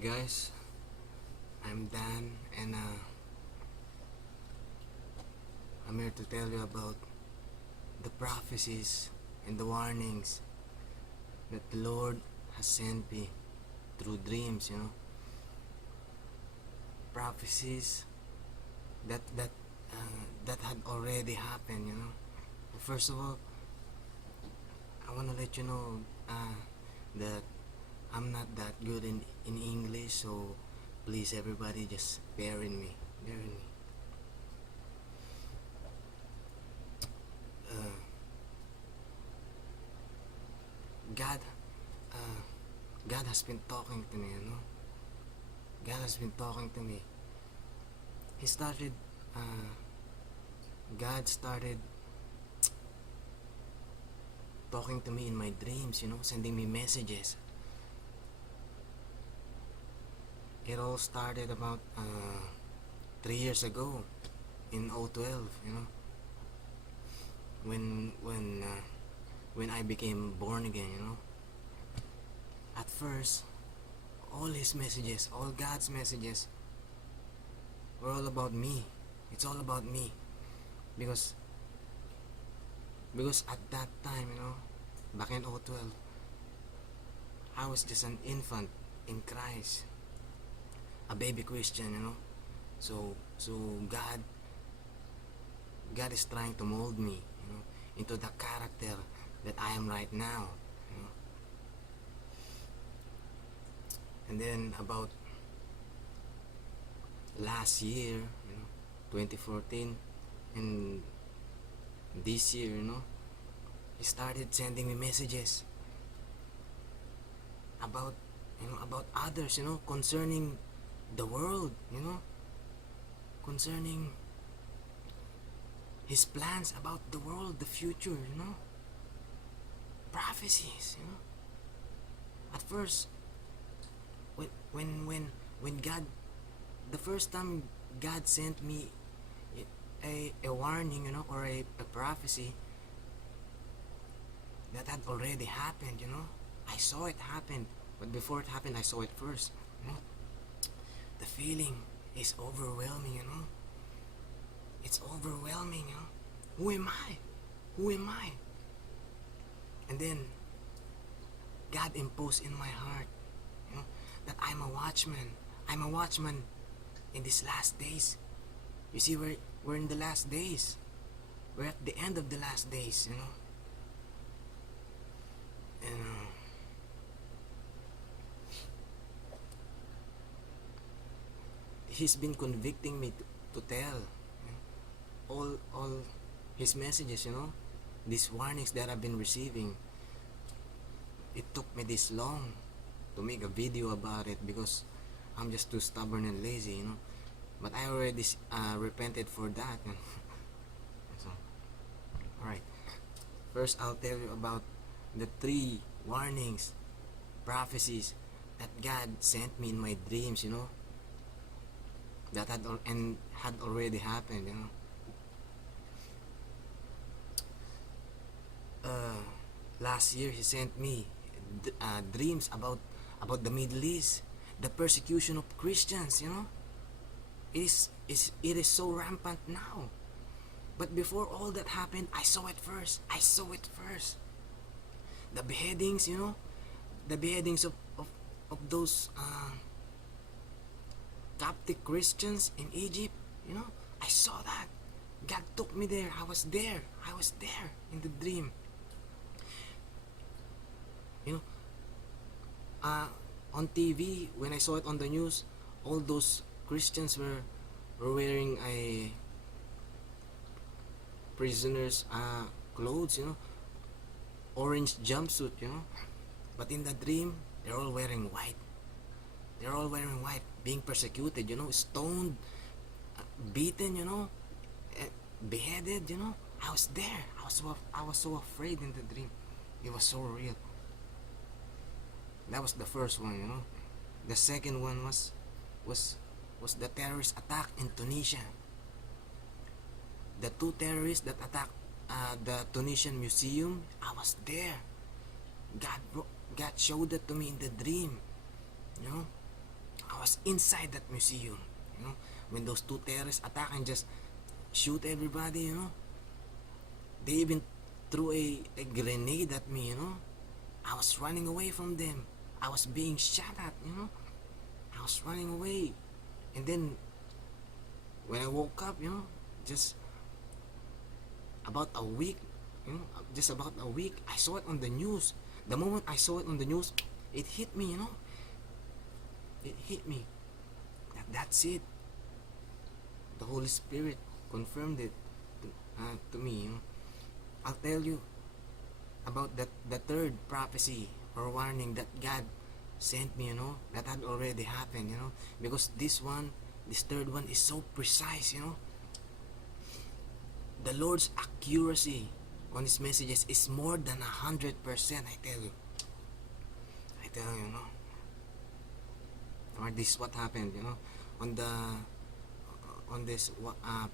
guys, I'm Dan, and I'm here to tell you about the prophecies and the warnings that the Lord has sent me through dreams. Prophecies that had already happened. First of all, I want to let you know that I'm not that good in English, so please, everybody, just bear in me. Bear in me. Uh, God, uh, God has been talking to me. God has been talking to me. He started. God started talking to me in my dreams. Sending me messages. It all started about 3 years ago in 2012. When when I became born again. At first, all his messages, all God's messages, were all about me. It's all about me, because at that time, back in 2012, I was just an infant in Christ, a baby Christian. So God is trying to mold me, into the character that I am right now. And then about last year, 2014, and this year, he started sending me messages about about others, concerning the world, concerning his plans about the world, the future, prophecies. At first, when God, the first time God sent me a warning, or a prophecy that had already happened. I saw it happen, but before it happened, I saw it first. The feeling is overwhelming. It's overwhelming. Who am I? Who am I? And then God imposed in my heart, that I'm a watchman. I'm a watchman in these last days. You see, we're in the last days. We're at the end of the last days. And he's been convicting me to tell all his messages. These warnings that I've been receiving. It took me this long to make a video about it, because I'm just too stubborn and lazy. But I already repented for that. So, alright. First, I'll tell you about the 3 warnings, prophecies that God sent me in my dreams. That had already happened. Last year, He sent me dreams about the Middle East, the persecution of Christians. It is so rampant now. But before all that happened, I saw it first. The beheadings, the beheadings of those Coptic Christians in Egypt. I saw that. God took me there. I was there in the dream. On TV, when I saw it on the news, all those Christians were wearing a prisoner's clothes, orange jumpsuit, but in the dream, they're all wearing white. Being persecuted, stoned, beaten, beheaded. I was there. I was so afraid in the dream. It was so real. That was the first one. The second one was the terrorist attack in Tunisia. The 2 terrorists that attacked the Tunisian museum, I was there. God showed it to me in the dream. I was inside that museum, you know, when those two terrorists attack and just shoot everybody, you know. They even threw a grenade at me, you know. I was running away from them. I was being shot at, you know. I was running away. And then when I woke up, you know, just about a week, you know, just about a week, I saw it on the news. The moment I saw it on the news, it hit me, you know. It hit me. That's it. The Holy Spirit confirmed it to me, you know. I'll tell you about the third prophecy or warning that God sent me, you know, that had already happened, you know, because this third one is so precise, you know. The Lord's accuracy on His messages is more than 100%. I tell you, you know. Or this what happened, you know, on this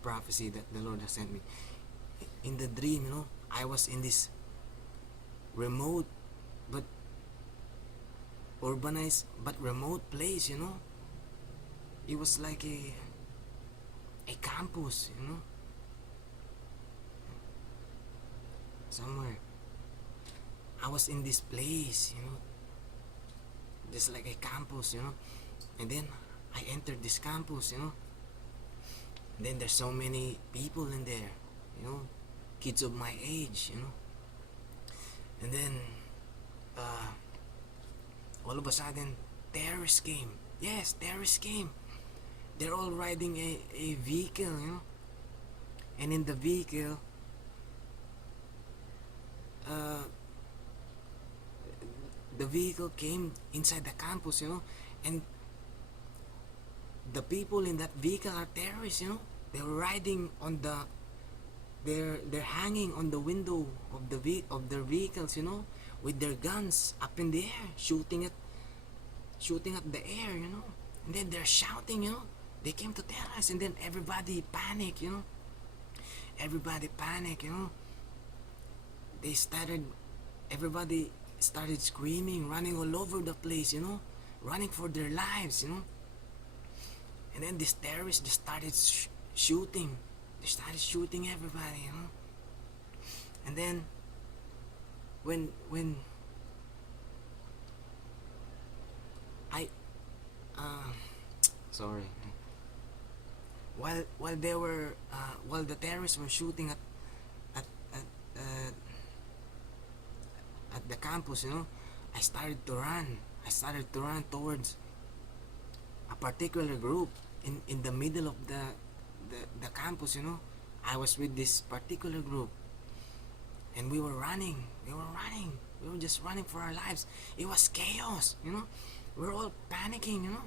prophecy that the Lord has sent me. In the dream, you know, I was in this remote but urbanized but remote place, you know. It was like a campus, you know, somewhere. I was in this place, you know, just like a campus, you know. And then I entered this campus, you know. And then there's so many people in there, you know, kids of my age, you know. And then all of a sudden terrorists came. Yes, terrorists came. They're all riding a vehicle, you know. And in the vehicle, the vehicle came inside the campus, you know. And the people in that vehicle are terrorists, you know. They're riding on the they're hanging on the window of their vehicles, you know, with their guns up in the air, shooting at the air, you know. And then they're shouting, you know. They came to terrorize, and then everybody panic, you know. Everybody panic, you know. Everybody started screaming, running all over the place, you know, running for their lives, you know. And then these terrorists just started shooting. They started shooting everybody, you know. And then when I sorry, while they were while the terrorists were shooting at at, uh, at the campus, you know, I started to run towards a particular group in the middle of the campus, you know. I was with this particular group, and we were just running for our lives. It was chaos, you know. We're all panicking, you know.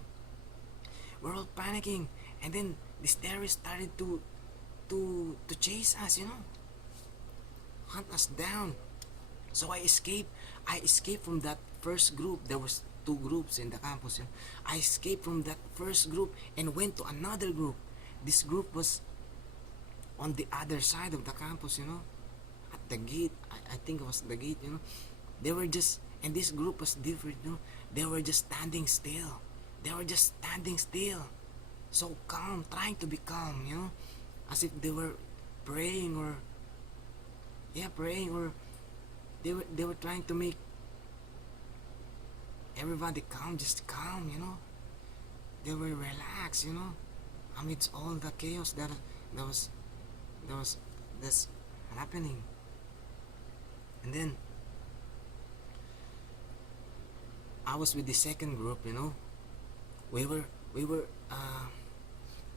And then these terrorists started to chase us, you know, hunt us down. So I escaped from that first group. There was two groups in the campus, you know. I escaped from that first group and went to another group. This group was on the other side of the campus, you know, at the gate. I think it was the gate, you know. They were just, and this group was different, you know. They were just standing still. So calm, trying to be calm, you know, as if they were praying or they were trying to make everybody calm, just calm, you know. They were relaxed, you know, amidst all the chaos that's happening. And then I was with the second group, you know. We were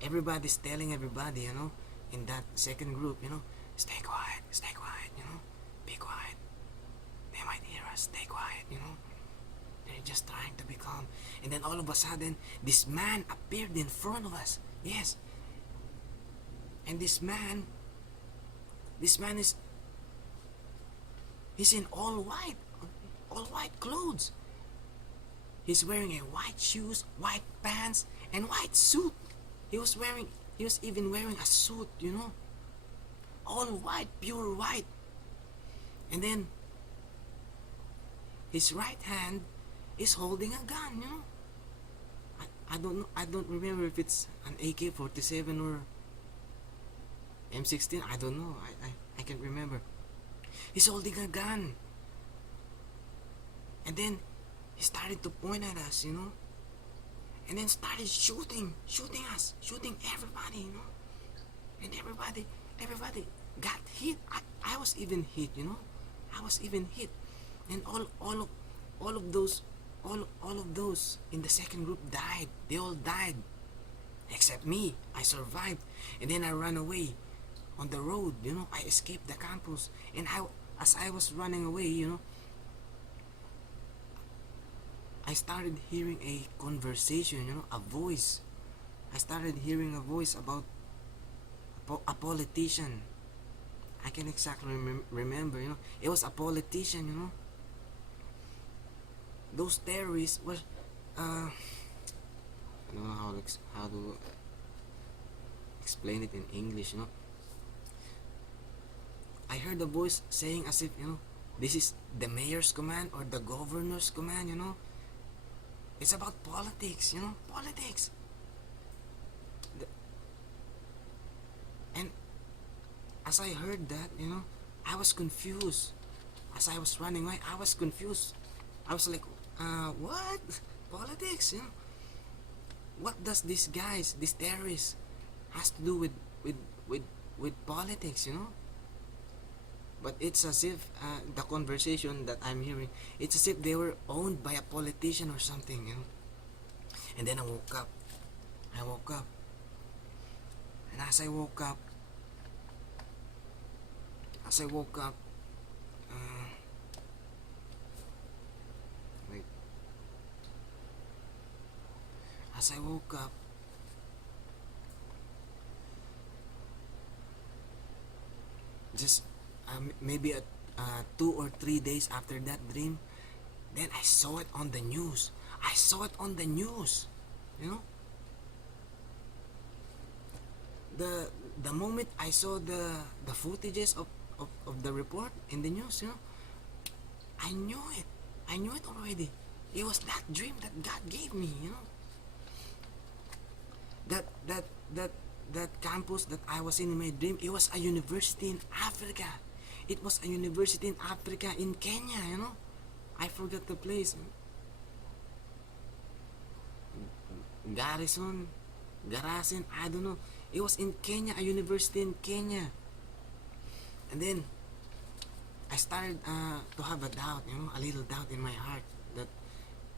everybody's telling everybody, you know, in that second group, you know, stay quiet, you know, be quiet. They might hear us, stay quiet, you know. They're just trying to be calm. And then all of a sudden, this man appeared in front of us. Yes. And this man is, he's in all white clothes. He's wearing a white shoes, white pants, and white suit. He was even wearing a suit, you know. All white, pure white. And then his right hand is holding a gun, you know. I don't know. I don't remember if it's an AK-47 or M16. I don't know. I can't remember. He's holding a gun, and then he started to point at us, and then started shooting us, shooting everybody, and everybody got hit. I was even hit, I was even hit, and all of those, all of those in the second group died. They all died, except me. I survived, and then I ran away on the road. I escaped the campus, and as I was running away, I started hearing a conversation, a voice. I started hearing a voice about a politician. I can exactly remember, it was a politician, Those terrorists were, I don't know how to explain it in English, I heard the voice saying as if, this is the mayor's command or the governor's command, It's about politics, politics. And as I heard that, I was confused. As I was running away, I was confused. I was like, what? Politics, What does these guys, these terrorists, has to do with politics, But it's as if the conversation that I'm hearing, it's as if they were owned by a politician or something, And then I woke up. And as I woke up, wait. As I woke up, just maybe 2 or 3 days after that dream, then I saw it on the news. The moment I saw the footages of the report in the news, I knew it already. It was that dream that God gave me, that campus that I was in my dream. It was a university in Africa. It was a university in Africa, in Kenya, I forgot the place. Garasen, I don't know. It was in Kenya, a university in Kenya. And then I started to have a doubt, a little doubt in my heart, that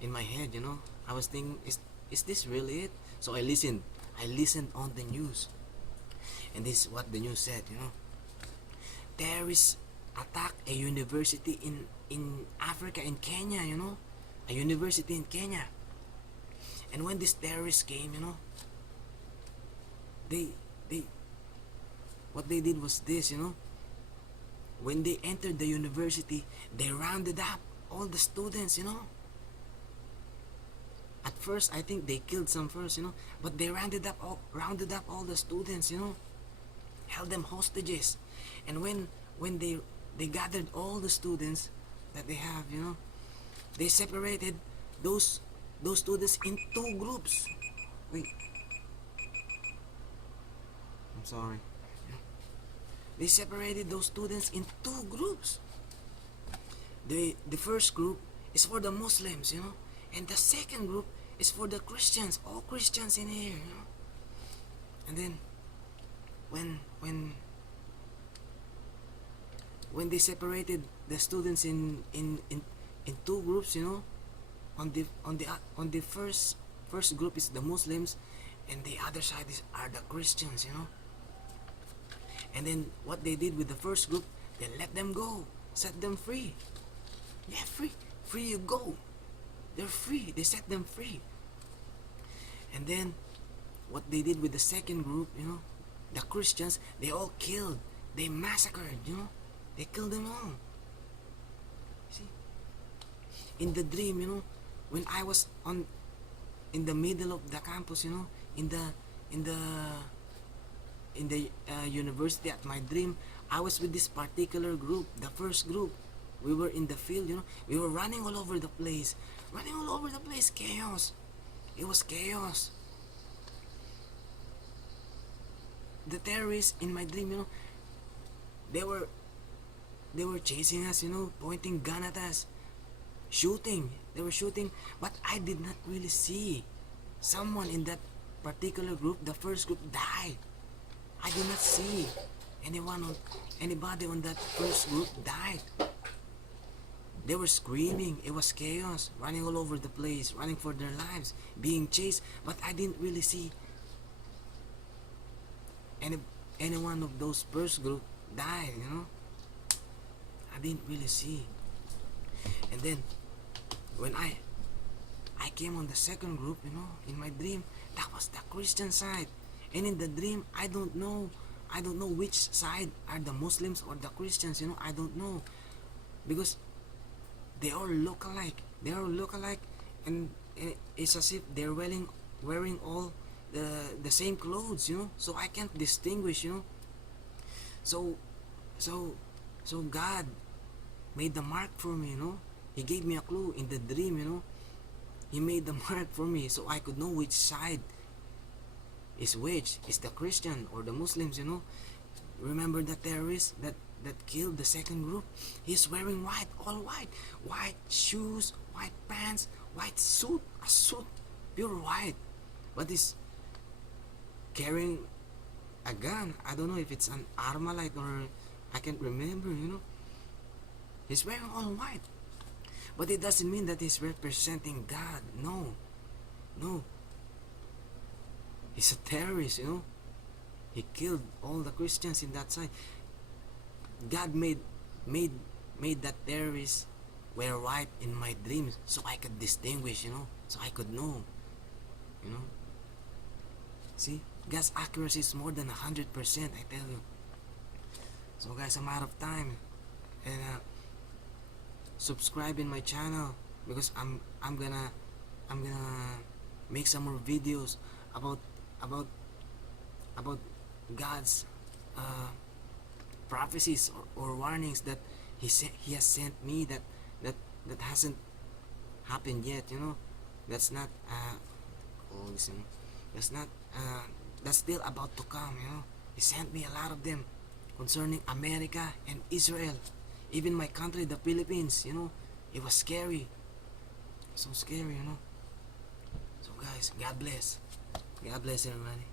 in my head, I was thinking, is this really it? So I listened on the news, and this is what the news said, terrorists attacked a university in Africa, in Kenya, a university in Kenya. And when these terrorists came, they what they did was this, when they entered the university, they rounded up all the students, At first, I think they killed some first, but they rounded up all the students, held them hostages. And when they gathered all the students that they have, they separated those students in 2 groups. Wait, I'm sorry. They separated those students in 2 groups. The first group is for the Muslims, and the second group is for the Christians, all Christians in here, And then when they separated the students in 2 groups, on the first group is the Muslims, and the other side are the Christians, And then what they did with the first group, they let them go, set them free. Yeah, free you go. They're free. They set them free. And then what they did with the second group, the Christians, they all killed. They massacred, They killed them all. See? In the dream, when I was in the middle of the campus, in the university at my dream, I was with this particular group, the first group. We were in the field, we were running all over the place, chaos. It was chaos. The terrorists in my dream, they were they were chasing us, pointing gun at us, shooting. They were shooting, but I did not really see someone in that particular group. The first group died. I did not see anybody on that first group died. They were screaming. It was chaos, running all over the place, running for their lives, being chased. But I didn't really see any one of those first group died. I didn't really see. And then when I came on the second group, in my dream, that was the Christian side. And in the dream, I don't know which side are the Muslims or the Christians. I don't know, because they all look alike. And it's as if they're wearing all the same clothes. So I can't distinguish. So God made the mark for me. He gave me a clue in the dream. He made the mark for me so I could know which side is which. Is the Christian or the Muslims. Remember the terrorist that killed the second group? He's wearing white, all white shoes, white pants, white suit, a suit, pure white, but he's carrying a gun. I don't know if it's an Armalite or I can't remember. He's wearing all white, but it doesn't mean that he's representing God. No, he's a terrorist. He killed all the Christians in that side. God made that terrorist wear white in my dreams so I could distinguish, so I could know. See, God's accuracy is more than 100%, I tell you. So guys, I'm out of time, and subscribe in my channel, because I'm gonna make some more videos about God's prophecies or warnings that he has sent me that hasn't happened yet. That's not that's still about to come. He sent me a lot of them concerning America and Israel, even my country, the Philippines. It was scary, so scary. So guys, God bless everybody.